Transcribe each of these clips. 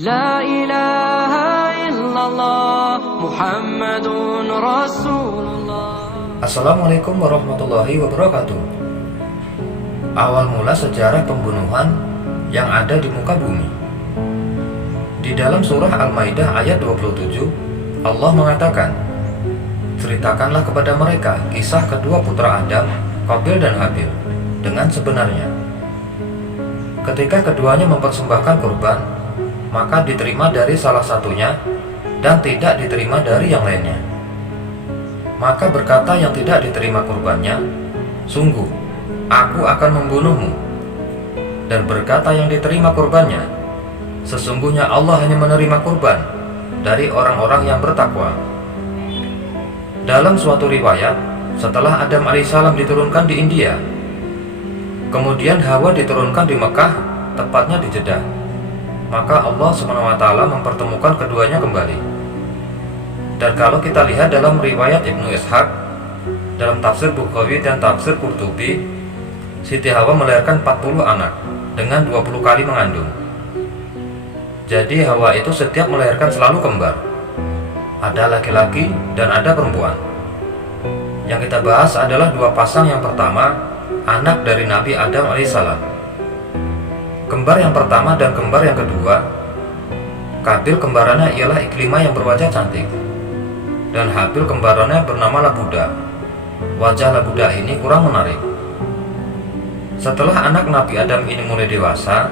La ilaha illallah Muhammadun Rasulullah. Assalamualaikum warahmatullahi wabarakatuh. Awal mula sejarah pembunuhan yang ada di muka bumi. Di dalam surah Al-Maidah ayat 27, Allah mengatakan, "Ceritakanlah kepada mereka kisah kedua putra Adam, Qabil dan Habil, dengan sebenarnya. Ketika keduanya mempersembahkan kurban, maka diterima dari salah satunya dan tidak diterima dari yang lainnya. Maka berkata yang tidak diterima kurbannya, 'Sungguh, aku akan membunuhmu.' Dan berkata yang diterima kurbannya, 'Sesungguhnya Allah hanya menerima kurban dari orang-orang yang bertakwa.'" Dalam suatu riwayat, setelah Adam alaihissalam diturunkan di India, kemudian Hawa diturunkan di Mekah, tepatnya di Jeddah, maka Allah SWT mempertemukan keduanya kembali. Dan kalau kita lihat dalam riwayat Ibnu Ishaq, dalam tafsir Bukhari dan tafsir Qurtubi, Siti Hawa melahirkan 40 anak dengan 20 kali mengandung. Jadi Hawa itu setiap melahirkan selalu kembar, ada laki-laki dan ada perempuan. Yang kita bahas adalah dua pasang. Yang pertama, anak dari Nabi Adam alaihissalam. Kembar yang pertama dan kembar yang kedua, Qabil kembarannya ialah Iklimah yang berwajah cantik, dan Habil kembarannya bernama Labuda. Wajah Labuda ini kurang menarik. Setelah anak Nabi Adam ini mulai dewasa,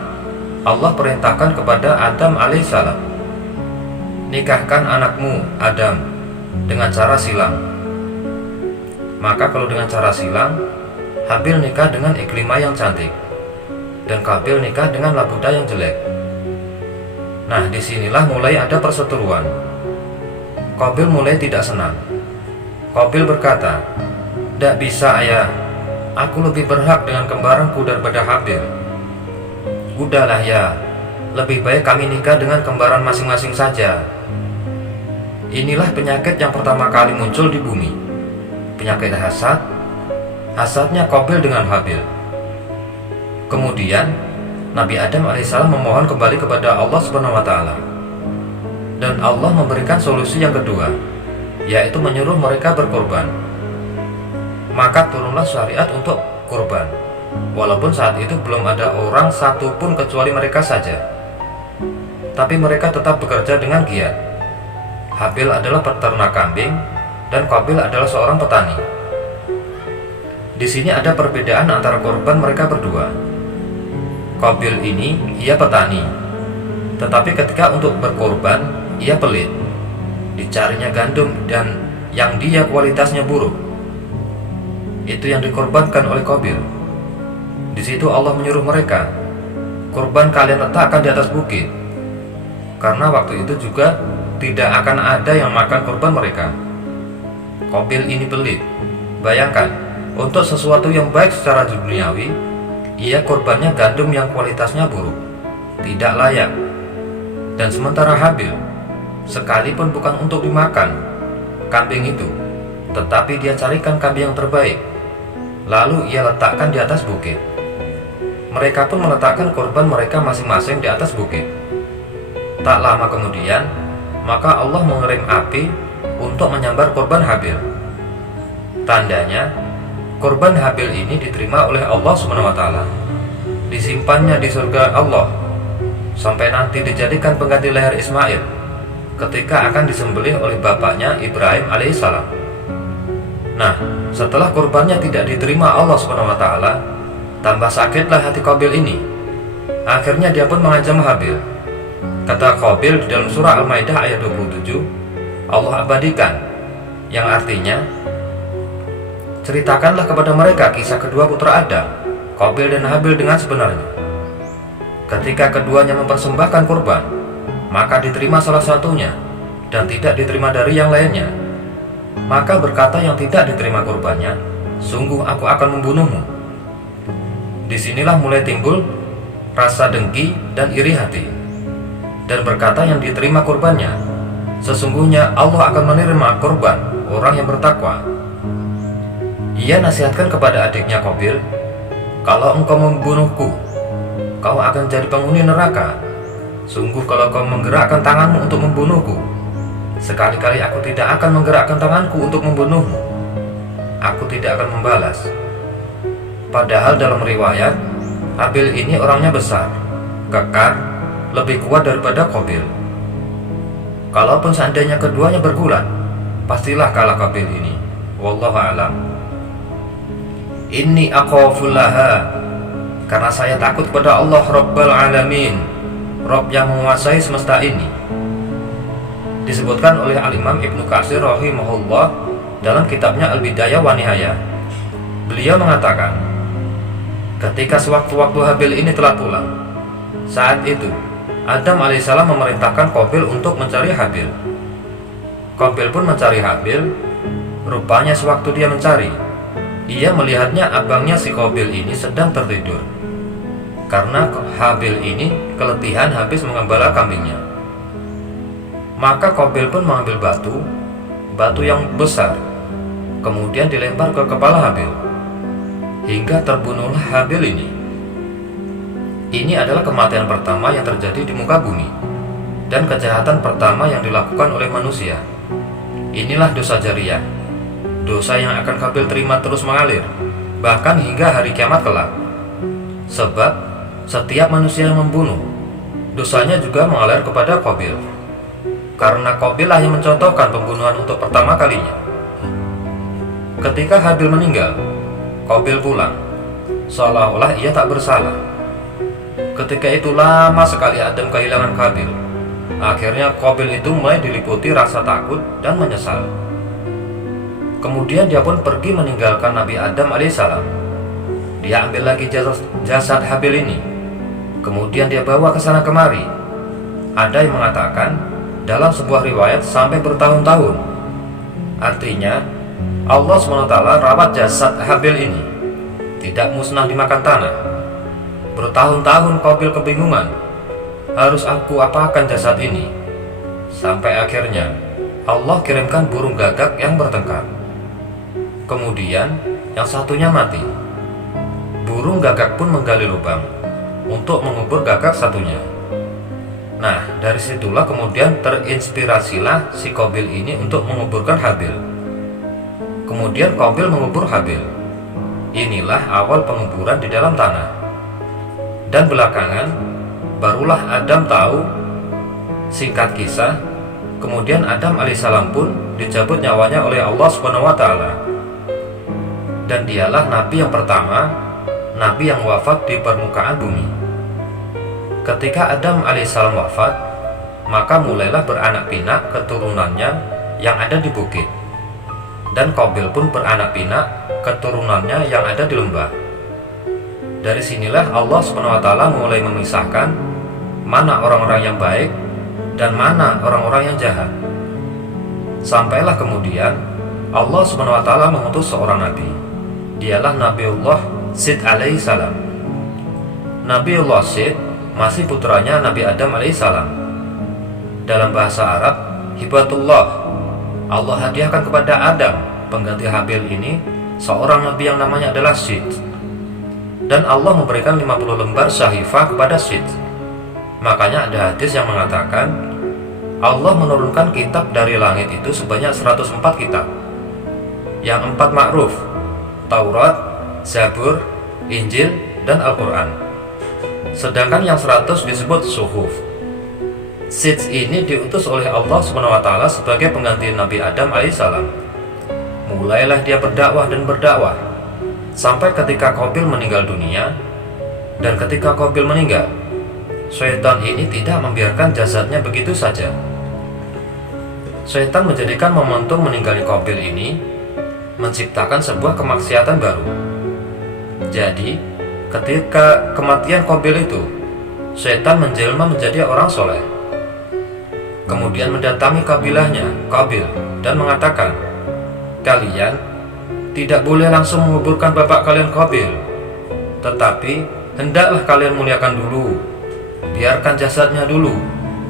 Allah perintahkan kepada Adam alaihissalam, "Nikahkan anakmu Adam dengan cara silang." Maka kalau dengan cara silang, Habil nikah dengan Iklimah yang cantik, dan Qabil nikah dengan Labuda yang jelek. Nah, disinilah mulai ada perseteruan. Qabil mulai tidak senang. Qabil berkata, "Tidak bisa ayah, aku lebih berhak dengan kembaranku daripada Habil. Udahlah ya, lebih baik kami nikah dengan kembaran masing-masing saja." Inilah penyakit yang pertama kali muncul di bumi, penyakit hasad. Hasadnya Qabil dengan Habil. Kemudian Nabi Adam alaihissalam memohon kembali kepada Allah SWT, dan Allah memberikan solusi yang kedua, yaitu menyuruh mereka berkorban. Maka turunlah syariat untuk kurban, walaupun saat itu belum ada orang satupun kecuali mereka saja. Tapi mereka tetap bekerja dengan giat. Habil adalah peternak kambing dan Qabil adalah seorang petani. Di sini ada perbedaan antara korban mereka berdua. Qabil ini ia petani, tetapi ketika untuk berkorban ia pelit. Dicarinya gandum dan yang dia kualitasnya buruk, itu yang dikorbankan oleh Qabil. Di situ Allah menyuruh mereka, "Korban kalian letakkan di atas bukit," karena waktu itu juga tidak akan ada yang makan korban mereka. Qabil ini pelit. Bayangkan, untuk sesuatu yang baik secara duniawi, ia korbannya gandum yang kualitasnya buruk, tidak layak. Dan sementara Habil, sekalipun bukan untuk dimakan kambing itu, tetapi dia carikan kambing yang terbaik, lalu ia letakkan di atas bukit. Mereka pun meletakkan korban mereka masing-masing di atas bukit. Tak lama kemudian, maka Allah mengirim api untuk menyambar korban Habil. Tandanya, korban Habil ini diterima oleh Allah SWT, disimpannya di surga Allah sampai nanti dijadikan pengganti leher Ismail ketika akan disembelih oleh bapaknya Ibrahim alaihissalam. Nah, setelah korbannya tidak diterima Allah SWT, tambah sakitlah hati Qabil ini. Akhirnya dia pun mengancam Habil. Kata Qabil di dalam surah Al-Maidah ayat 27, Allah abadikan, yang artinya, "Ceritakanlah kepada mereka kisah kedua putra Adam, Qabil dan Habil dengan sebenarnya. Ketika keduanya mempersembahkan kurban, maka diterima salah satunya dan tidak diterima dari yang lainnya. Maka berkata yang tidak diterima kurbannya, 'Sungguh aku akan membunuhmu.' Disinilah mulai timbul rasa dengki dan iri hati. Dan berkata yang diterima kurbannya, 'Sesungguhnya Allah akan menerima kurban orang yang bertakwa.' Ia nasihatkan kepada adiknya Qabil, 'Kalau engkau membunuhku, kau akan jadi penghuni neraka. Sungguh kalau kau menggerakkan tanganmu untuk membunuhku, sekali-kali aku tidak akan menggerakkan tanganku untuk membunuhmu. Aku tidak akan membalas. Padahal dalam riwayat, Habil ini orangnya besar, kekar, lebih kuat daripada Qabil. Kalaupun seandainya keduanya bergulat, pastilah kalah Qabil ini. Wallahu a'lam. Inni akhafullaha, karena saya takut kepada Allah Rabbal Alamin, Rabb yang menguasai semesta ini. Disebutkan oleh Al-Imam Ibnu Katsir rahimahullah dalam kitabnya Al-Bidayah wa Nihayah. Beliau mengatakan, ketika sewaktu-waktu Habil ini telah pulang, saat itu Adam alaihissalam memerintahkan Qabil untuk mencari Habil. Qabil pun mencari Habil. Rupanya sewaktu dia mencari, ia melihatnya abangnya si Qabil ini sedang tertidur, karena Habil ini keletihan habis mengembala kambingnya. Maka Qabil pun mengambil batu yang besar, kemudian dilempar ke kepala Habil, hingga terbunuhlah Habil ini. Ini adalah kematian pertama yang terjadi di muka bumi, dan kejahatan pertama yang dilakukan oleh manusia. Inilah dosa jariyah, dosa yang akan Qabil terima terus mengalir, bahkan hingga hari kiamat kelak. Sebab setiap manusia yang membunuh, dosanya juga mengalir kepada Qabil, karena Qabil lah yang mencontohkan pembunuhan untuk pertama kalinya. Ketika Habil meninggal, Qabil pulang, seolah-olah ia tak bersalah. Ketika itu lama sekali Adam kehilangan Qabil. Akhirnya Qabil itu mulai diliputi rasa takut dan menyesal. Kemudian dia pun pergi meninggalkan Nabi Adam alaihissalam. Dia ambil lagi jasad Habil ini, kemudian dia bawa ke sana kemari. Ada yang mengatakan dalam sebuah riwayat sampai bertahun-tahun. Artinya Allah SWT rawat jasad Habil ini, tidak musnah dimakan tanah. Bertahun-tahun Qabil kebingungan, harus aku apakan jasad ini? Sampai akhirnya Allah kirimkan burung gagak yang bertengkar. Kemudian yang satunya mati. Burung gagak pun menggali lubang untuk mengubur gagak satunya. Nah, dari situlah kemudian terinspirasilah si Qabil ini untuk menguburkan Habil. Kemudian Qabil mengubur Habil. Inilah awal penguburan di dalam tanah. Dan belakangan barulah Adam tahu singkat kisah. Kemudian Adam alaihissalam pun dicabut nyawanya oleh Allah Subhanahu wa taala. Dan dialah nabi yang pertama, nabi yang wafat di permukaan bumi. Ketika Adam alaihissalam wafat, maka mulailah beranak pinak keturunannya yang ada di bukit. Dan Qabil pun beranak pinak keturunannya yang ada di lembah. Dari sinilah Allah Subhanahu wa taala mulai memisahkan mana orang-orang yang baik dan mana orang-orang yang jahat. Sampailah kemudian Allah Subhanahu wa taala mengutus seorang nabi. Dialah Nabiullah Syed alaihissalam. Nabiullah Syed masih putranya Nabi Adam alaihissalam. Dalam bahasa Arab, hibatullah, Allah hadiahkan kepada Adam pengganti Habil ini seorang nabi yang namanya adalah Syed. Dan Allah memberikan 50 lembar syahifah kepada Syed. Makanya ada hadis yang mengatakan Allah menurunkan kitab dari langit itu sebanyak 104 kitab. Yang 4 ma'ruf, Taurat, Zabur, Injil, dan Al-Quran. Sedangkan yang 100 disebut suhuf. Syed ini diutus oleh Allah SWT sebagai pengganti Nabi Adam alaihissalam. Mulailah dia berdakwah dan berdakwah sampai ketika Qabil meninggal dunia. Dan ketika Qabil meninggal, syaitan ini tidak membiarkan jasadnya begitu saja. Syaitan menjadikan momentum meninggalnya Qabil ini menciptakan sebuah kemaksiatan baru. Jadi ketika kematian Qabil itu, syaitan menjelma menjadi orang soleh. Kemudian mendatangi kabilahnya Qabil dan mengatakan, kalian tidak boleh langsung menguburkan bapak kalian Qabil, tetapi hendaklah kalian muliakan dulu. Biarkan jasadnya dulu,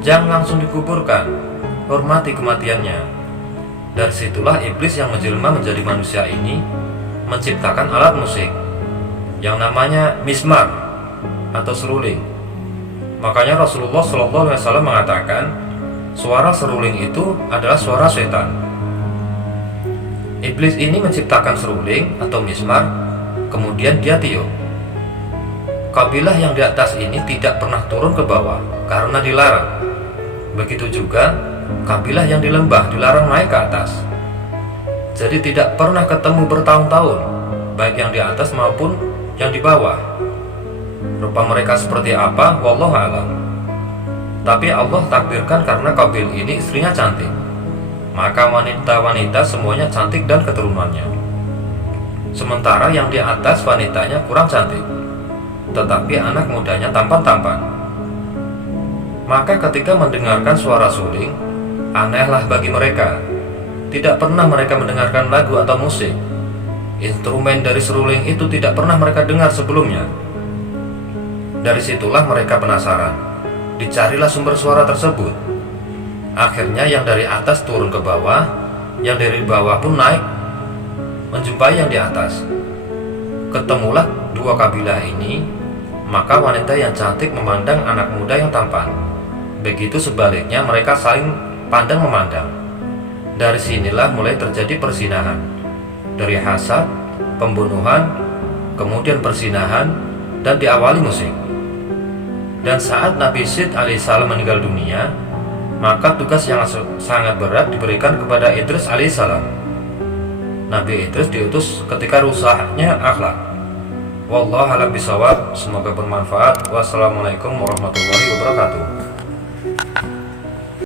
jangan langsung dikuburkan. Hormati kematiannya. Dari situlah iblis yang menjelma menjadi manusia ini menciptakan alat musik yang namanya mismar atau seruling. Makanya Rasulullah SAW mengatakan, suara seruling itu adalah suara setan. Iblis ini menciptakan seruling atau mismar, kemudian dia tiup. Kabilah yang di atas ini tidak pernah turun ke bawah karena dilarang. Begitu juga kabilah yang di lembah dilarang naik ke atas. Jadi tidak pernah ketemu bertahun-tahun, baik yang di atas maupun yang di bawah. Rupa mereka seperti apa, wallahu a'lam. Tapi Allah takdirkan karena kabil ini istrinya cantik, maka wanita-wanita semuanya cantik dan keturunannya. Sementara yang di atas wanitanya kurang cantik, tetapi anak mudanya tampan-tampan. Maka ketika mendengarkan suara suling, anehlah bagi mereka. Tidak pernah mereka mendengarkan lagu atau musik. Instrumen dari seruling itu tidak pernah mereka dengar sebelumnya. Dari situlah mereka penasaran. Dicarilah sumber suara tersebut. Akhirnya yang dari atas turun ke bawah, yang dari bawah pun naik menjumpai yang di atas. Ketemulah dua kabilah ini, maka wanita yang cantik memandang anak muda yang tampan. Begitu sebaliknya mereka saling pandang memandang. Dari sinilah mulai terjadi persinahan. Dari hasad, pembunuhan, kemudian persinahan, dan diawali musik. Dan saat Nabi Syed alaihissalam meninggal dunia, maka tugas yang sangat berat diberikan kepada Idris alaihissalam. Nabi Idris diutus ketika rusaknya akhlak. Wallahu a'lam bishawab. Semoga bermanfaat. Wassalamualaikum warahmatullahi wabarakatuh.